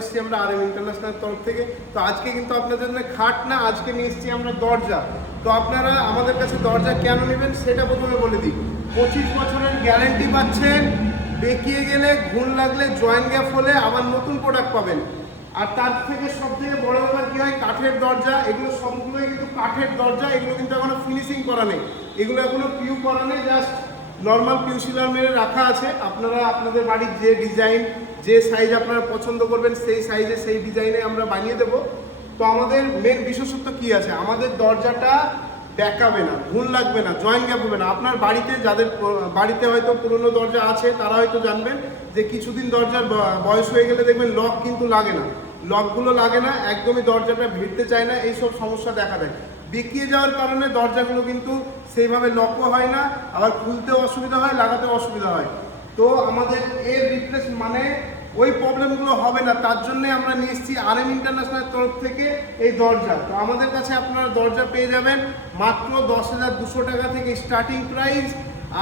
এসেছি আমরা RM international তরফ থেকে। তো আজকে কিন্তু আপনাদের জন্য খাট না, আজকে নিয়ে এসেছি আমরা দরজা। তো আপনারা আমাদের কাছে দরজা কেন নেবেন সেটা প্রথমে বলে দিই। 25 বছরের গ্যারেন্টি পাচ্ছেন, বেঁকিয়ে গেলে ঘুণ লাগলে জয়েন্ট গ্যাপ হলে আবার নতুন প্রোডাক্ট পাবেন। আর তার থেকে সব থেকে বড় ব্যাপার কী হয়, কাঠের দরজা। এগুলো সবগুলোই কিন্তু কাঠের দরজা, এগুলো কিন্তু এখনো ফিনিশিং করা নেই, এগুলো এখনো পিউ করা নেই, জাস্ট নর্মাল পিউ সিলার মেরে রাখা আছে। আপনারা আপনাদের বাড়ির যে ডিজাইন, যে সাইজ আপনারা পছন্দ করবেন সেই সাইজে সেই ডিজাইনে আমরা বানিয়ে দেবো। তো আমাদের মেন বিশেষত্ব কী আছে, আমাদের দরজাটা ব্যাকাবে না, ঘুণ লাগবে না, জয়েন্ট গ্যাপ হবে না। আপনার বাড়িতে যাদের বাড়িতে হয়তো পুরনো দরজা আছে তারা হয়তো জানবেন যে কিছুদিন দরজার বয়স হয়ে গেলে দেখবেন লক কিন্তু লাগে না, লকগুলো লাগে না, একদমই দরজাটা ভিড়তে চায় না, এইসব সমস্যা দেখা দেয়। বেঁকিয়ে যাওয়ার কারণে দরজাগুলো কিন্তু সেইভাবে লকও হয় না, আবার খুলতেও অসুবিধা হয়, লাগাতেও অসুবিধা হয়। তো আমাদের এর রিপ্লেস মানে ওই প্রবলেমগুলো হবে না, তার জন্যে আমরা নিয়ে এসেছি RM ইন্টারন্যাশনাল তরফ থেকে এই দরজা। তো আমাদের কাছে আপনারা দরজা পেয়ে যাবেন মাত্র 10,200 টাকা থেকে স্টার্টিং প্রাইস।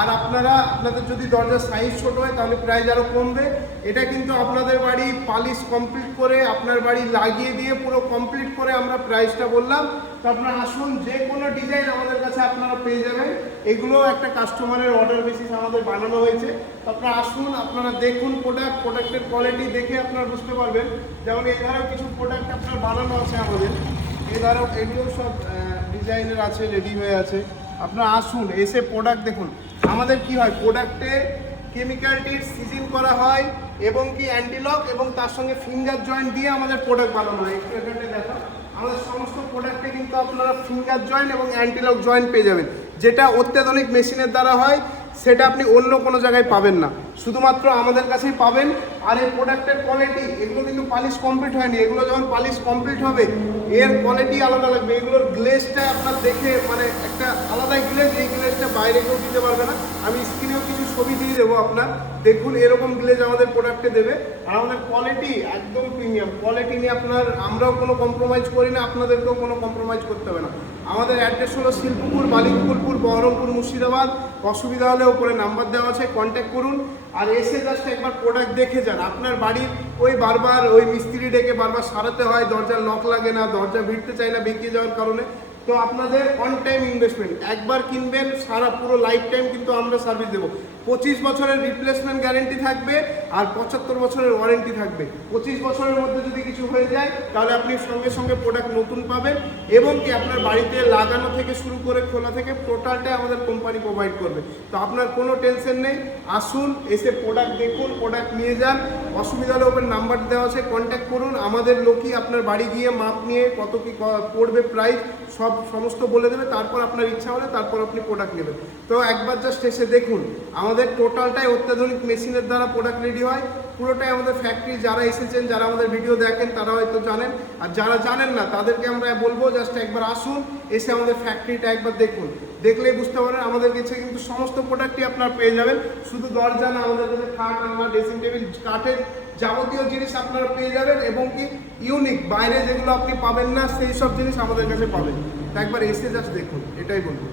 আর আপনাদের যদি দরজার সাইজ ছোট হয় তাহলে প্রাইস আরও কমবে। এটা কিন্তু আপনাদের বাড়ি পালিশ কমপ্লিট করে, আপনার বাড়ি লাগিয়ে দিয়ে পুরো কমপ্লিট করে আমরা প্রাইসটা বললাম। তো আপনারা আসুন, যে কোনো ডিজাইন আমাদের কাছে আপনারা পেয়ে যাবেন। এগুলো একটা কাস্টমারের অর্ডার বেসিস আমাদের বানানো হয়েছে। তো আপনারা আসুন, আপনারা দেখুন প্রোডাক্টের কোয়ালিটি দেখে আপনারা বুঝতে পারবেন। যেমন এই ধারেও কিছু প্রোডাক্ট আপনার বানানো আছে আমাদের, এই ধারেও এগুলো সব ডিজাইনের আছে, রেডি হয়ে আছে। আপনারা আসুন, এসে প্রোডাক্ট দেখুন। আমাদের কি হয়, প্রোডাক্টে কেমিক্যাল টিট সিজন করা হয় এবং কি অ্যান্টিলক এবং তার সঙ্গে ফিঙ্গার জয়েন্ট দিয়ে আমাদের প্রোডাক্ট বানানো হয়। একটু এখানে দেখো, আমাদের সমস্ত প্রোডাক্টে কিন্তু আপনারা ফিঙ্গার জয়েন্ট এবং অ্যান্টিলক জয়েন্ট পেয়ে যাবেন, যেটা অত্যাধুনিক মেশিনের দ্বারা হয়, সেটা আপনি অন্য কোনো জায়গায় পাবেন না, শুধুমাত্র আমাদের কাছেই পাবেন। আর এই প্রোডাক্টের কোয়ালিটি, এগুলো কিন্তু পালিশ কমপ্লিট হয়নি, এগুলো যখন পালিশ কমপ্লিট হবে এর কোয়ালিটি আলাদা লাগবে। এগুলোর গ্লেজটা আপনার দেখে মানে একটা আলাদাই গ্লেজ, এই গ্লেজটা বাইরে কেউ দিতে পারবে না। আমি স্ক্রিনেও কিছু ছবি দিয়ে দেবো, আপনার দেখুন এরকম গ্লেজ আমাদের প্রোডাক্টে দেবে। আর আমাদের কোয়ালিটি একদম প্রিমিয়াম কোয়ালিটি নিয়ে আমরাও কোনো কম্প্রোমাইজ করি না, আপনাদেরকেও কোনো কম্প্রোমাইজ করতে হবে না। আমাদের অ্যাড্রেস হলো শিল্পপুর, বালিকুলপুর, বহরমপুর, মুর্শিদাবাদ। অসুবিধা হলে উপরে নাম্বার দেওয়া আছে, কন্ট্যাক্ট করুন। আর এসে জাস্ট একবার প্রোডাক্ট দেখে যান। আপনার বাড়ির বারবার মিস্ত্রি ডেকে বারবার সারাতে হয়, দরজার লক লাগে না, দরজা ভিড়তে চায় না বেঁকিয়ে যাওয়ার কারণে। তো আপনাদের অন টাইম ইনভেস্টমেন্ট, একবার কিনবেন সারা পুরো লাইফ টাইম কিন্তু আমরা সার্ভিস দেবো। 25 বছরের রিপ্লেসমেন্ট গ্যারেন্টি থাকবে আর 75 বছরের ওয়ারেন্টি থাকবে। 25 বছরের মধ্যে যদি কিছু হয়ে যায় তাহলে আপনি সঙ্গে সঙ্গে প্রোডাক্ট নতুন পাবেন, এবং কি আপনার বাড়িতে লাগানো থেকে শুরু করে খোলা থেকে টোটালটাই আমাদের কোম্পানি প্রোভাইড করবে। তো আপনার কোনো টেনশন নেই, আসুন, এসে প্রোডাক্ট দেখুন, প্রোডাক্ট নিয়ে যান। অসুবিধা হলে ওপর নাম্বার দেওয়া আছে, কন্ট্যাক্ট করুন। আমাদের লোকই আপনার বাড়ি গিয়ে মাপ নিয়ে কত কী পড়বে প্রাইস সমস্ত বলে দেবে। তারপর আপনার ইচ্ছা হলে তারপর আপনি প্রোডাক্ট নেবেন। তো একবার জাস্ট এসে দেখুন, আমাদের টোটালটাই অত্যাধুনিক মেশিনের দ্বারা প্রোডাক্ট রেডি হয়, পুরোটাই আমাদের ফ্যাক্টরি। যারা এসেছেন, যারা আমাদের ভিডিও দেখেন তারা হয়তো জানেন, আর যারা জানেন না তাদেরকে আমরা বলবো জাস্ট একবার আসুন, এসে আমাদের ফ্যাক্টরিটা একবার দেখুন, দেখলেই বুঝতে পারেন। আমাদের কাছে কিন্তু সমস্ত প্রোডাক্টই আপনারা পেয়ে যাবেন, শুধু দরজা না, আমাদের কাছে খাট, আলনা, ড্রেসিং টেবিল, কাঠের যাবতীয় জিনিস আপনারা পেয়ে যাবেন, এবং কি ইউনিক বাইরে যেগুলো আপনি পাবেন না সেই সব জিনিস আমাদের কাছে পাবেন। একবার এসে জাস্ট দেখুন, এটাই বলবো।